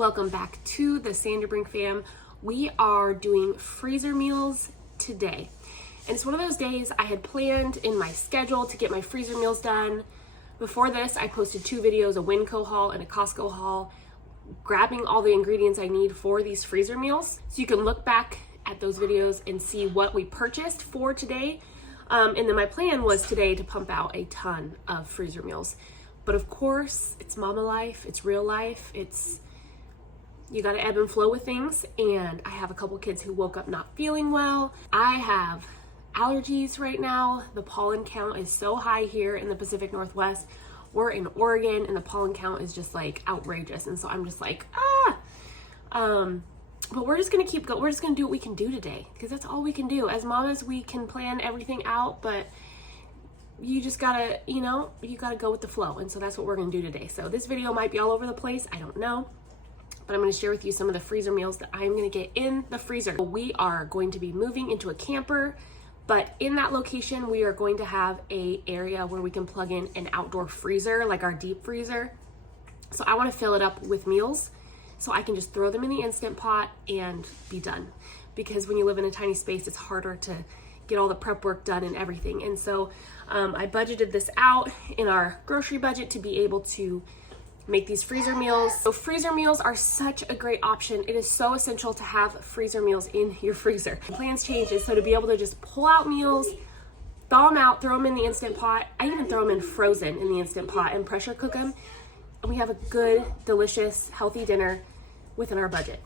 Welcome back to the Sanderbrink fam. We are doing freezer meals today. And it's one of those days I had planned in my schedule to get my freezer meals done. Before this, I posted 2 videos, a Winco haul and a Costco haul, grabbing all the ingredients I need for these freezer meals. So you can look back at those videos and see what we purchased for today. And then my plan was today to pump out a ton of freezer meals. But of course, it's mama life, it's real life, you gotta ebb and flow with things. And I have a couple kids who woke up not feeling well. I have allergies right now. The pollen count is so high here in the Pacific Northwest. We're in Oregon and the pollen count is just like outrageous. And so I'm just like, but we're just gonna keep going. We're just gonna do what we can do today because that's all we can do. As mamas, we can plan everything out, but you just gotta, you gotta go with the flow. And so that's what we're gonna do today. So this video might be all over the place, I don't know. But I'm gonna share with you some of the freezer meals that I'm gonna get in the freezer. We are going to be moving into a camper, but in that location, we are going to have a area where we can plug in an outdoor freezer, like our deep freezer. So I wanna fill it up with meals so I can just throw them in the Instant Pot and be done. Because when you live in a tiny space, it's harder to get all the prep work done and everything. And so I budgeted this out in our grocery budget to be able to make these freezer meals. So freezer meals are such a great option. It is so essential to have freezer meals in your freezer. Plans change, so to be able to just pull out meals, thaw them out, throw them in the Instant Pot. I even throw them in frozen in the Instant Pot and pressure cook them. And we have a good, delicious, healthy dinner within our budget.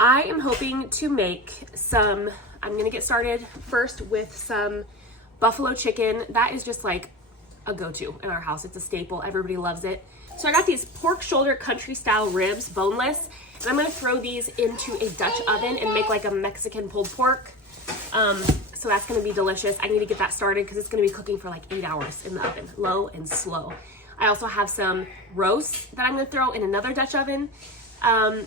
I am hoping to make some, I'm gonna get started first with some buffalo chicken. That is just like a go-to in our house. It's a staple, everybody loves it. So I got these pork shoulder country style ribs, boneless, and I'm gonna throw these into a Dutch oven and make like a Mexican pulled pork. So that's gonna be delicious. I need to get that started because it's gonna be cooking for like 8 hours in the oven, low and slow. I also have some roasts that I'm gonna throw in another Dutch oven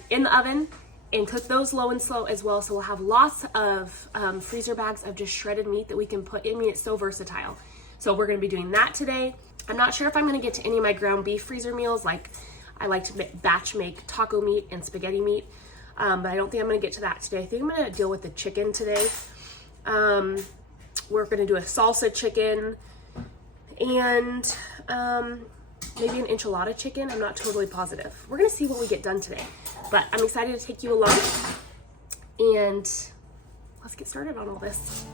in the oven and cook those low and slow as well. So we'll have lots of freezer bags of just shredded meat that we can put in. I mean, it's so versatile. So we're gonna be doing that today. I'm not sure if I'm gonna get to any of my ground beef freezer meals. Like I like to batch make taco meat and spaghetti meat, but I don't think I'm gonna get to that today. I think I'm gonna deal with the chicken today. We're gonna do a salsa chicken and maybe an enchilada chicken. I'm not totally positive. We're gonna see what we get done today, but I'm excited to take you along and let's get started on all this.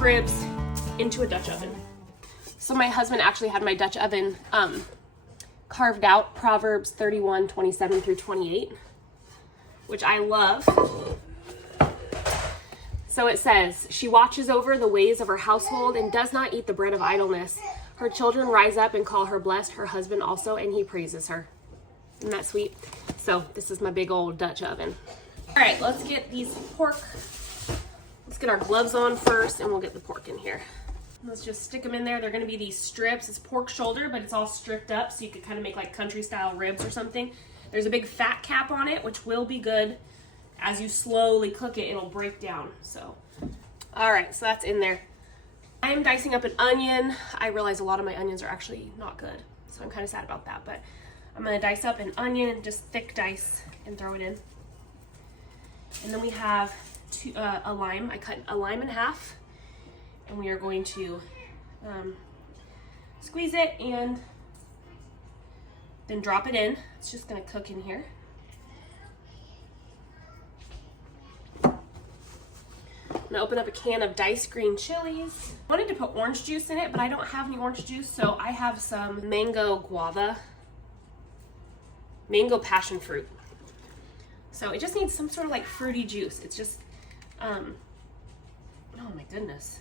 Ribs into a Dutch oven. So my husband actually had my Dutch oven carved out, Proverbs 31:27-28, which I love. So it says, she watches over the ways of her household and does not eat the bread of idleness. Her children rise up and call her blessed, her husband also, and he praises her. Isn't that sweet? So this is my big old Dutch oven. All right, let's get these pork. Let's get our gloves on first and we'll get the pork in here. Let's just stick them in there. They're gonna be these strips. It's pork shoulder, but it's all stripped up so you could kind of make like country style ribs or something. There's a big fat cap on it, which will be good. As you slowly cook it, it'll break down. So, all right, so that's in there. I am dicing up an onion. I realize a lot of my onions are actually not good, so I'm kind of sad about that, but I'm gonna dice up an onion, just thick dice, and throw it in. And then we have a lime. I cut a lime in half and we are going to squeeze it and then drop it in. It's just going to cook in here. I'm going to open up a can of diced green chilies. I wanted to put orange juice in it, but I don't have any orange juice, so I have some mango passion fruit. So it just needs some sort of like fruity juice. It's just oh my goodness.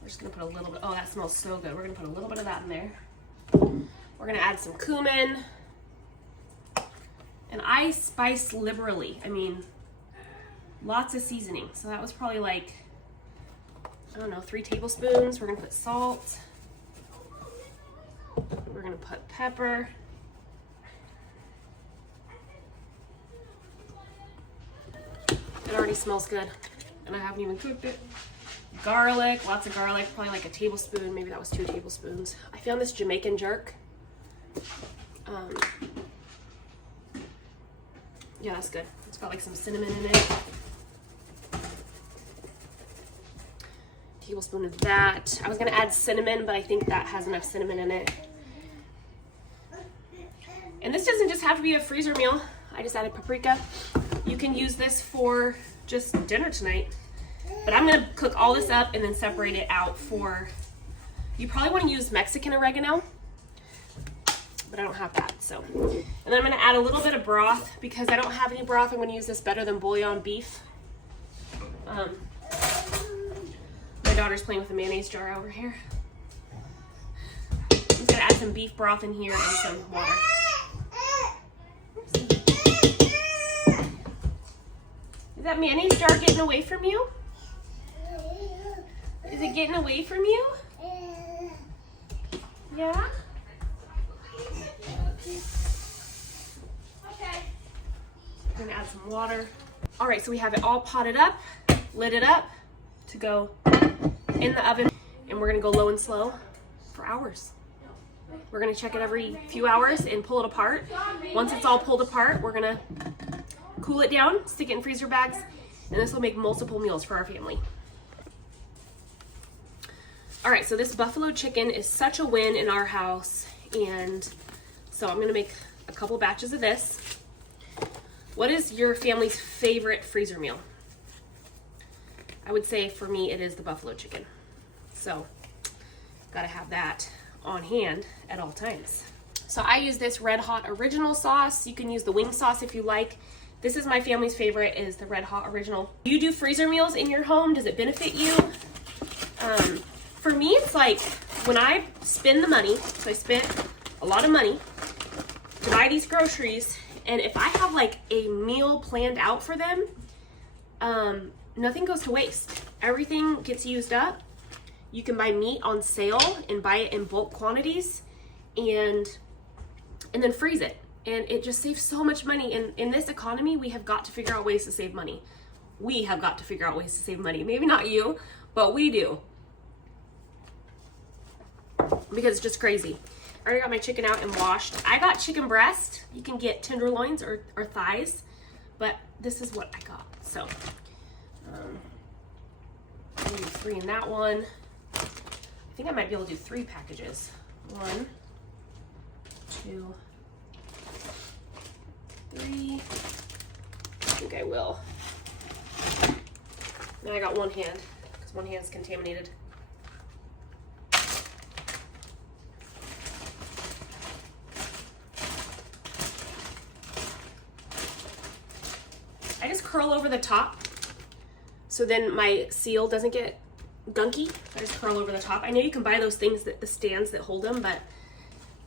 We're just gonna put a little bit, oh, that smells so good. We're gonna put a little bit of that in there. We're gonna add some cumin. And I spice liberally. I mean, lots of seasoning. So that was probably like, I don't know, 3 tablespoons. We're gonna put salt. We're gonna put pepper. It already smells good, and I haven't even cooked it. Garlic, lots of garlic, probably like a tablespoon. Maybe that was 2 tablespoons. I found this Jamaican jerk. Yeah, that's good. It's got like some cinnamon in it. Tablespoon of that. I was gonna add cinnamon, but I think that has enough cinnamon in it. And this doesn't just have to be a freezer meal. I just added paprika. You can use this for just dinner tonight. But I'm gonna cook all this up and then separate it out for, you probably wanna use Mexican oregano, but I don't have that, so. And then I'm gonna add a little bit of broth because I don't have any broth. I'm gonna use this better than bouillon beef. My daughter's playing with the mayonnaise jar over here. I'm just gonna add some beef broth in here and some water. Is that mayonnaise jar getting away from you? Is it getting away from you? Yeah? Okay. I'm gonna add some water. All right, so we have it all potted up, lit it up to go in the oven, and we're gonna go low and slow for hours. We're gonna check it every few hours and pull it apart. Once it's all pulled apart, we're gonna cool it down, stick it in freezer bags, and this will make multiple meals for our family. All right, so this buffalo chicken is such a win in our house, and so I'm gonna make a couple batches of this. What is your family's favorite freezer meal? I would say for me it is the buffalo chicken. So gotta have that on hand at all times. So I use this Red Hot Original sauce. You can use the wing sauce if you like. This is my family's favorite, is the Red Hot Original. Do you do freezer meals in your home? Does it benefit you? For me, it's like when I spend the money, so I spent a lot of money to buy these groceries, and if I have like a meal planned out for them, nothing goes to waste. Everything gets used up. You can buy meat on sale and buy it in bulk quantities and then freeze it. And it just saves so much money. And in this economy, we have got to figure out ways to save money. We have got to figure out ways to save money. Maybe not you, but we do. Because it's just crazy. I already got my chicken out and washed. I got chicken breast. You can get tenderloins or thighs, but this is what I got. So, I'm gonna do 3 in that one. I think I might be able to do 3 packages. 1, 2, 3. I think I will. Now I got one hand, because one hand's contaminated. I just curl over the top so then my seal doesn't get gunky. I just curl over the top. I know you can buy those things, the stands that hold them, but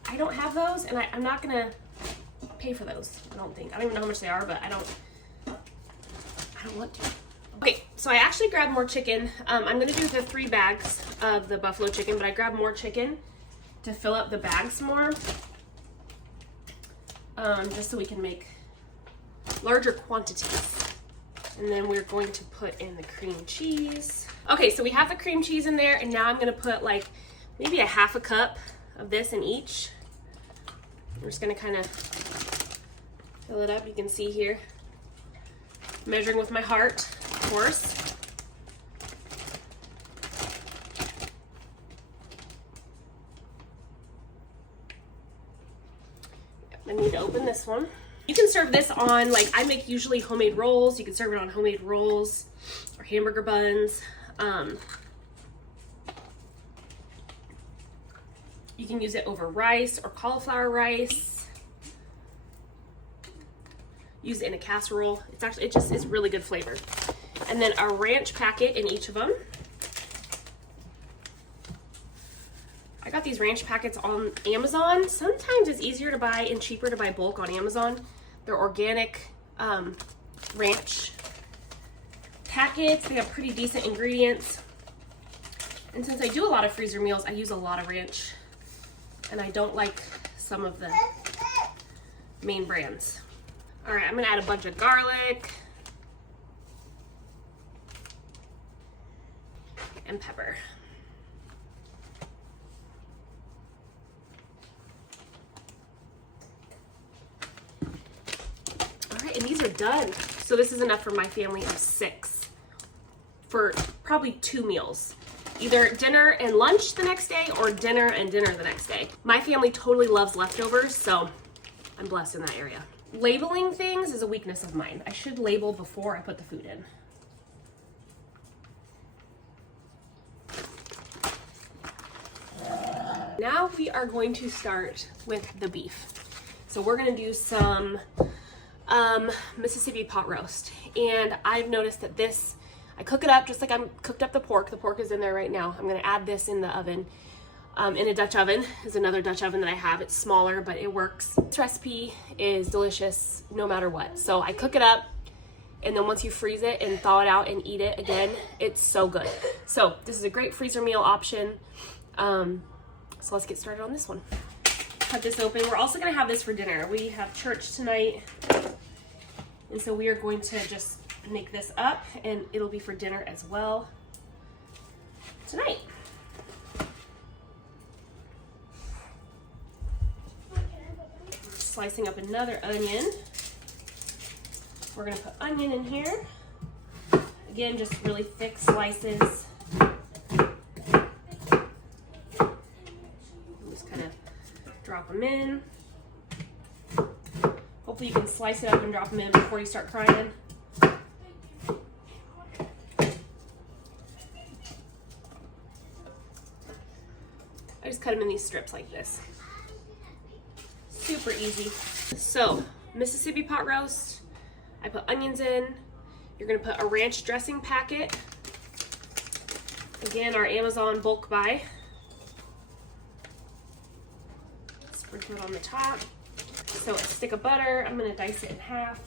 I don't have those, and I'm not gonna pay for those. I don't think. I don't even know how much they are, but I don't want to. Okay, so I actually grabbed more chicken. I'm gonna do the 3 bags of the buffalo chicken, but I grabbed more chicken to fill up the bags more, just so we can make larger quantities. And then we're going to put in the cream cheese. Okay, so we have the cream cheese in there, and now I'm gonna put like maybe a half a cup of this in each. I'm just gonna kind of fill it up. You can see here, measuring with my heart, of course. I need to open this one. You can serve this on, like, I make usually homemade rolls. You can serve it on homemade rolls or hamburger buns. You can use it over rice or cauliflower rice. Use it in a casserole. It's actually, it just is really good flavor. And then a ranch packet in each of them. I got these ranch packets on Amazon. Sometimes it's easier to buy and cheaper to buy bulk on Amazon. They're organic ranch packets. They have pretty decent ingredients. And since I do a lot of freezer meals, I use a lot of ranch. And I don't like some of the main brands. All right, I'm gonna add a bunch of garlic and pepper. All right, and these are done. So this is enough for my family of 6 for probably 2 meals. Either dinner and lunch the next day or dinner and dinner the next day. My family totally loves leftovers, so I'm blessed in that area. Labeling things is a weakness of mine. I should label before I put the food in. Now we are going to start with the beef. So we're gonna do some Mississippi pot roast. And I've noticed that this, I cook it up just like I'm cooked up the pork. The pork is in there right now. I'm gonna add this in the oven. In a Dutch oven is another Dutch oven that I have. It's smaller, but it works. This recipe is delicious no matter what. So I cook it up, and then once you freeze it and thaw it out and eat it again, it's so good. So this is a great freezer meal option. So let's get started on this one. Cut this open. We're also gonna have this for dinner. We have church tonight, and so we are going to just make this up, and it'll be for dinner as well tonight. Slicing up another onion. We're gonna put onion in here. Again, just really thick slices. Just kind of drop them in. Hopefully you can slice it up and drop them in before you start crying. I just cut them in these strips like this. Super easy. So, Mississippi pot roast. I put onions in. You're gonna put a ranch dressing packet. Again, our Amazon bulk buy. Sprinkle it on the top. So a stick of butter, I'm gonna dice it in half.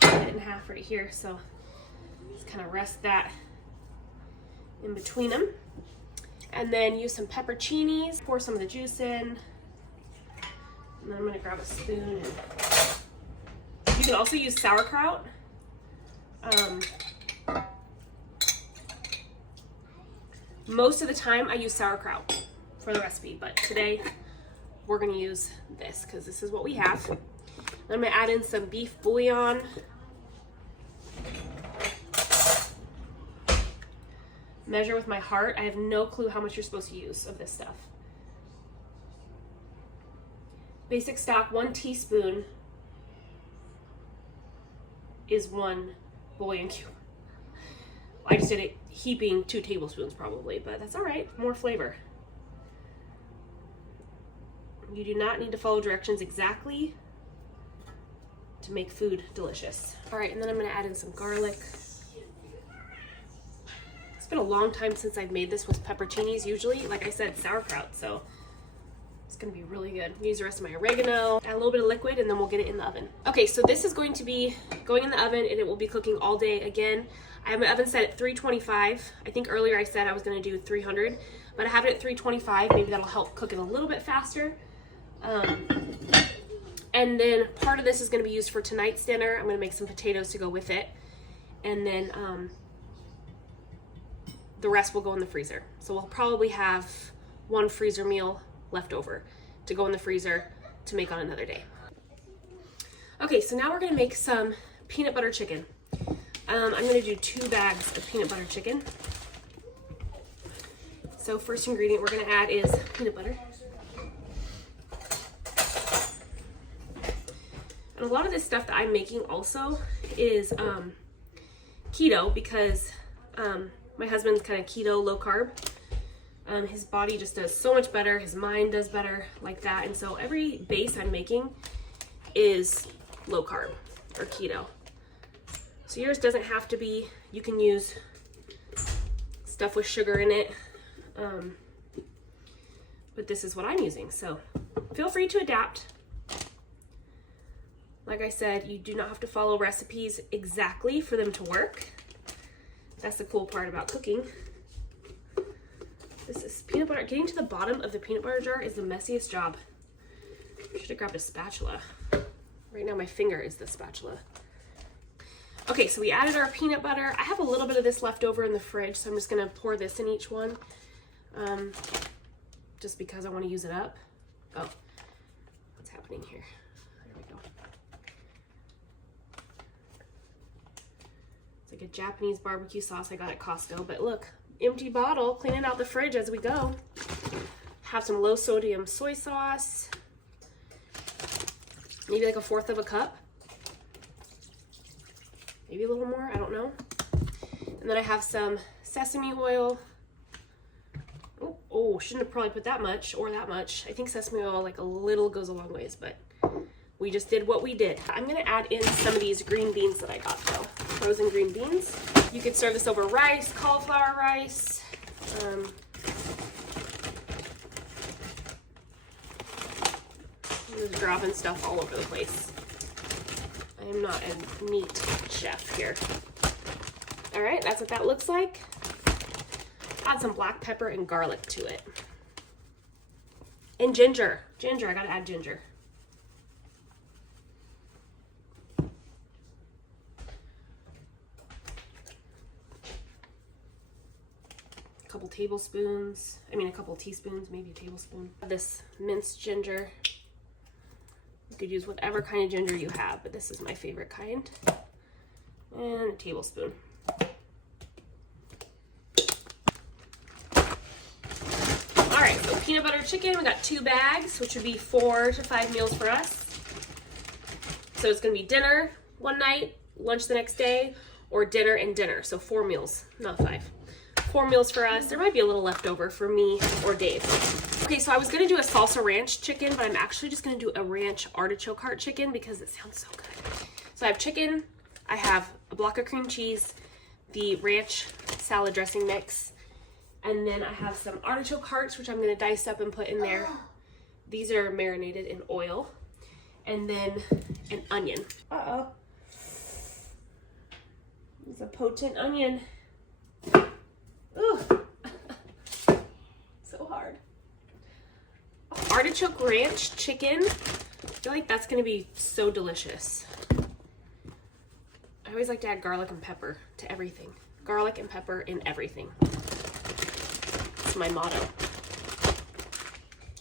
Cut it in half right here, so just kind of rest that in between them. And then use some pepperoncinis, pour some of the juice in. And then I'm gonna grab a spoon. And you can also use sauerkraut. Most of the time I use sauerkraut for the recipe, but today we're gonna use this because this is what we have. I'm gonna add in some beef bouillon. Measure with my heart. I have no clue how much you're supposed to use of this stuff. Basic stock, 1 teaspoon is 1 bouillon cube. I just did it heaping 2 tablespoons probably, but that's all right, more flavor. You do not need to follow directions exactly to make food delicious. All right, and then I'm gonna add in some garlic. It's been a long time since I've made this with pepperoncinis. Usually, like I said, sauerkraut, so it's gonna be really good. Use the rest of my oregano, add a little bit of liquid, and then we'll get it in the oven. Okay, so this is going to be going in the oven, and it will be cooking all day again. I have my oven set at 325. I think earlier I said I was gonna do 300, but I have it at 325. Maybe that'll help cook it a little bit faster. And then part of this is gonna be used for tonight's dinner. I'm gonna make some potatoes to go with it. And then the rest will go in the freezer. So we'll probably have 1 freezer meal left over to go in the freezer to make on another day. Okay, so now we're gonna make some peanut butter chicken. I'm gonna do 2 bags of peanut butter chicken. So first ingredient we're gonna add is peanut butter. And a lot of this stuff that I'm making also is keto because my husband's kind of keto, low carb. His body just does so much better. His mind does better like that. And so every base I'm making is low carb or keto. So yours doesn't have to be. You can use stuff with sugar in it. But this is what I'm using. So feel free to adapt. Like I said, you do not have to follow recipes exactly for them to work. That's the cool part about cooking. This is peanut butter. Getting to the bottom of the peanut butter jar is the messiest job. I should have grabbed a spatula. Right now my finger is the spatula. Okay, so we added our peanut butter. I have a little bit of this left over in the fridge, so I'm just gonna pour this in each one. Just because I want to use it up. Oh, what's happening here? There we go. It's like a Japanese barbecue sauce I got at Costco, but look, empty bottle, cleaning out the fridge as we go. Have some low sodium soy sauce. Maybe like 1/4 of a cup. Maybe a little more, I don't know. And then I have some sesame oil. Oh, shouldn't have probably put that much or that much. I think sesame oil, like a little, goes a long ways, but we just did what we did. I'm gonna add in some of these green beans that I got though. Frozen green beans. You could serve this over rice, cauliflower rice. I'm just dropping stuff all over the place. I am not a neat chef here. All right, that's what that looks like. Add some black pepper and garlic to it. And ginger. Ginger, I gotta add ginger. A couple tablespoons, a couple teaspoons, maybe a tablespoon. This minced ginger. You could use whatever kind of ginger you have, but this is my favorite kind. And a tablespoon. All right, so peanut butter chicken, we got 2 bags, which would be 4 to 5 meals for us. So it's gonna be dinner one night, lunch the next day, or dinner and dinner. So 4 meals, not 5. 4 meals for us. There might be a little leftover for me or Dave. Okay, so I was gonna do a salsa ranch chicken, but I'm actually just gonna do a ranch artichoke heart chicken because it sounds so good. So I have chicken, I have a block of cream cheese, the ranch salad dressing mix, and then I have some artichoke hearts, which I'm gonna dice up and put in there. These are marinated in oil. And then an onion. Uh-oh. It's a potent onion. Ooh. So hard. Artichoke ranch chicken. I feel like that's gonna be so delicious. I always like to add garlic and pepper to everything. Garlic and pepper in everything. That's my motto.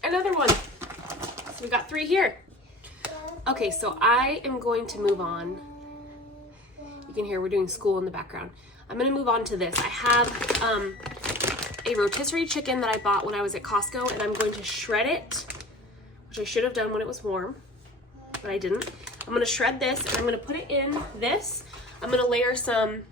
Another one. So we got 3 here. Okay, so I am going to move on. You can hear we're doing school in the background. I'm gonna move on to this. I have a rotisserie chicken that I bought when I was at Costco, and I'm going to shred it, which I should have done when it was warm, but I didn't. I'm gonna shred this, and I'm gonna put it in this. I'm gonna layer some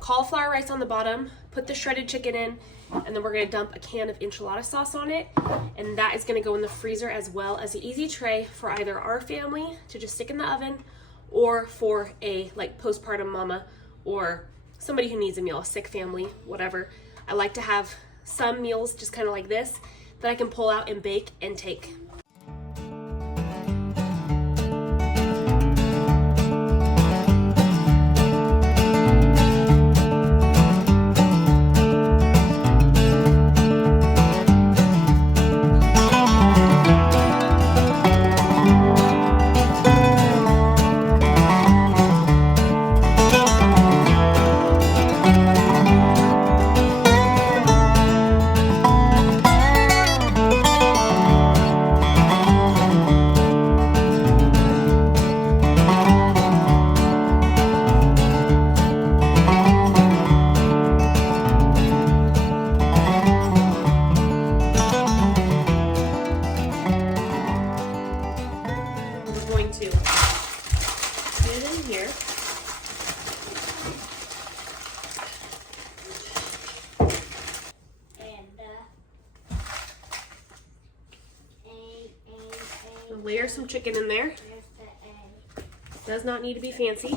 cauliflower rice on the bottom, put the shredded chicken in, and then we're gonna dump a can of enchilada sauce on it, and that is gonna go in the freezer as well as an easy tray for either our family to just stick in the oven, or for a postpartum mama or somebody who needs a meal, a sick family, whatever. I like to have some meals just kind of like this that I can pull out and bake and take. Layer some chicken in there. Does not need to be fancy.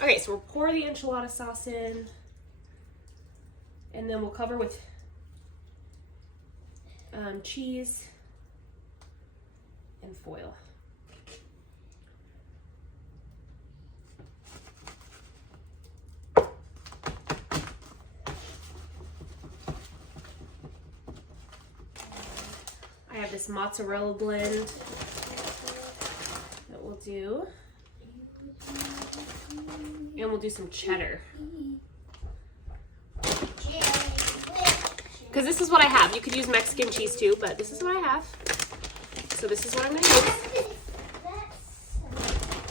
Okay, Okay, so we'll pour the enchilada sauce in, and then we'll cover with cheese and foil. I have this mozzarella blend that we'll do. And we'll do some cheddar. Because this is what I have. You could use Mexican cheese too, but this is what I have. So this is what I'm going to use.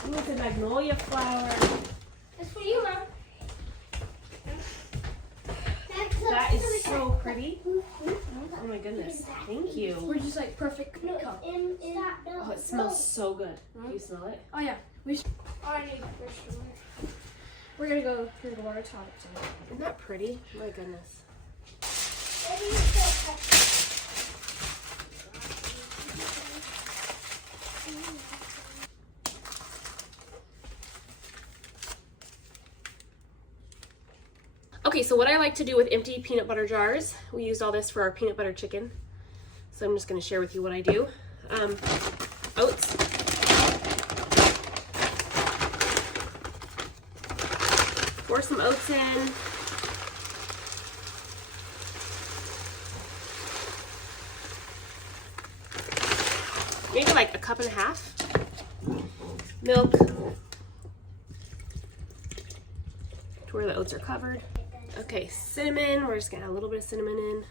With the magnolia flour. That's for you, Mom. That is so pretty. Oh my goodness. Thank you. We're just like perfect cup. Oh, it smells so good. Do you smell it? Oh yeah. We're gonna go through the water top. Isn't that pretty? My goodness. Okay, so what I like to do with empty peanut butter jars, we used all this for our peanut butter chicken. So I'm just gonna share with you what I do. Oats. Pour some oats in. Maybe like a cup and a half. Milk. To where the oats are covered. Okay, cinnamon. We're just gonna add a little bit of cinnamon in.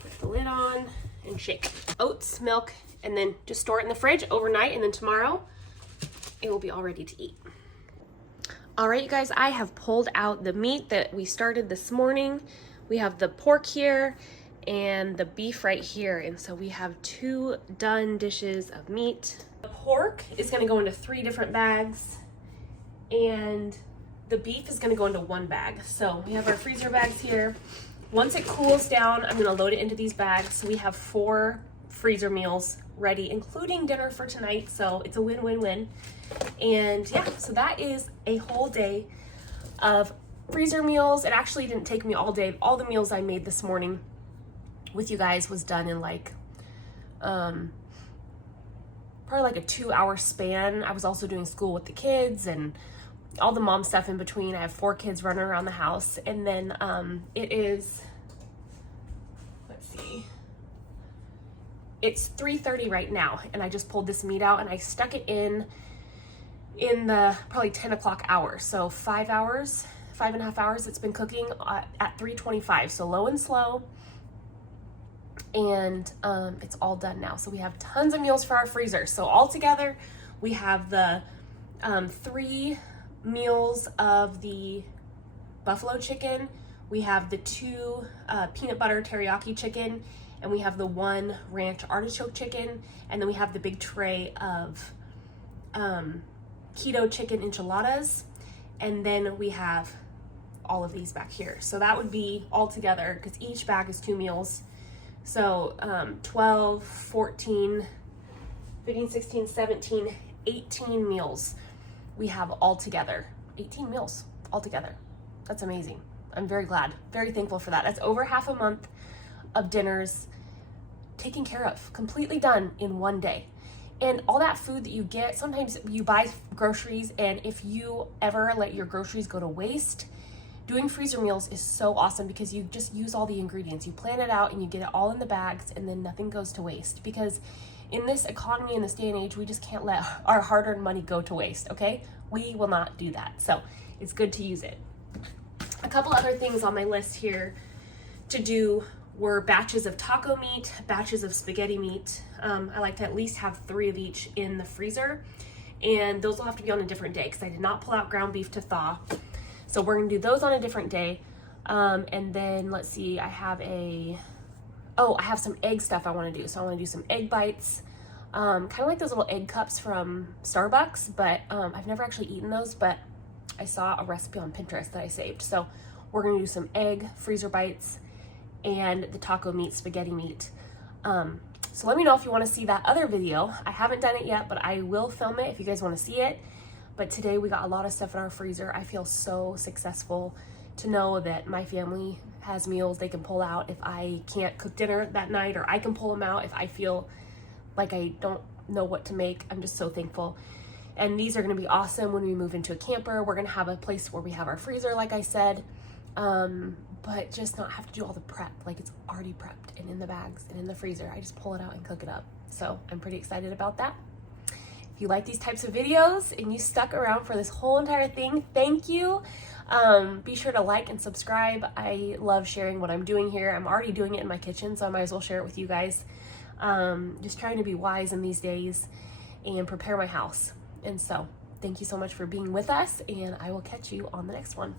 Put the lid on and shake. Oats, milk, and then just store it in the fridge overnight, and then tomorrow it will be all ready to eat. All right, you guys, I have pulled out the meat that we started this morning. We have the pork here and the beef right here, and so we have 2 done dishes of meat. The pork is gonna go into 3 different bags, and the beef is gonna go into 1 bag. So we have our freezer bags here. Once it cools down, I'm gonna load it into these bags. So we have 4 freezer meals ready, including dinner for tonight. So it's a win-win-win. And yeah, so that is a whole day of freezer meals. It actually didn't take me all day. All the meals I made this morning with you guys was done in like, probably like a 2-hour span. I was also doing school with the kids and all the mom stuff in between. I have 4 kids running around the house, and then it is, let's see, it's 3:30 right now, and I just pulled this meat out and I stuck it in the probably 10 o'clock hour. So 5 hours, 5.5 hours it's been cooking at 325, so low and slow. And it's all done now. So we have tons of meals for our freezer. So all together, we have the 3 meals of the buffalo chicken. We have the 2 peanut butter teriyaki chicken, and we have the 1 ranch artichoke chicken, and then we have the big tray of keto chicken enchiladas, and then we have all of these back here. So that would be all together, because each bag is 2 meals. So 12, 14, 15, 16, 17, 18 meals we have all together. 18 meals all together. That's amazing. I'm very glad, very thankful for that. That's over half a month of dinners taken care of, completely done in 1 day. And all that food that you get, sometimes you buy groceries, and if you ever let your groceries go to waste, doing freezer meals is so awesome, because you just use all the ingredients. You plan it out and you get it all in the bags, and then nothing goes to waste. Because in this economy, in this day and age, we just can't let our hard-earned money go to waste, okay? We will not do that. So it's good to use it. A couple other things on my list here to do were batches of taco meat, batches of spaghetti meat. I like to at least have 3 of each in the freezer, and those will have to be on a different day, because I did not pull out ground beef to thaw. So we're gonna do those on a different day. And then let's see, I have some egg stuff I wanna do. So I wanna do some egg bites, kind of like those little egg cups from Starbucks, but I've never actually eaten those, but I saw a recipe on Pinterest that I saved. So we're gonna do some egg freezer bites and the taco meat, spaghetti meat. So let me know if you want to see that other video. I haven't done it yet, but I will film it if you guys want to see it. But today we got a lot of stuff in our freezer. I feel so successful to know that my family has meals they can pull out if I can't cook dinner that night, or I can pull them out if I feel like I don't know what to make. I'm just so thankful. And these are going to be awesome when we move into a camper. We're going to have a place where we have our freezer, like I said, but just not have to do all the prep. Like, it's already prepped and in the bags and in the freezer. I just pull it out and cook it up. So I'm pretty excited about that. If you like these types of videos and you stuck around for this whole entire thing, thank you. Be sure to like and subscribe. I love sharing what I'm doing here. I'm already doing it in my kitchen, so I might as well share it with you guys. Just trying to be wise in these days and prepare my house. And so thank you so much for being with us, and I will catch you on the next one.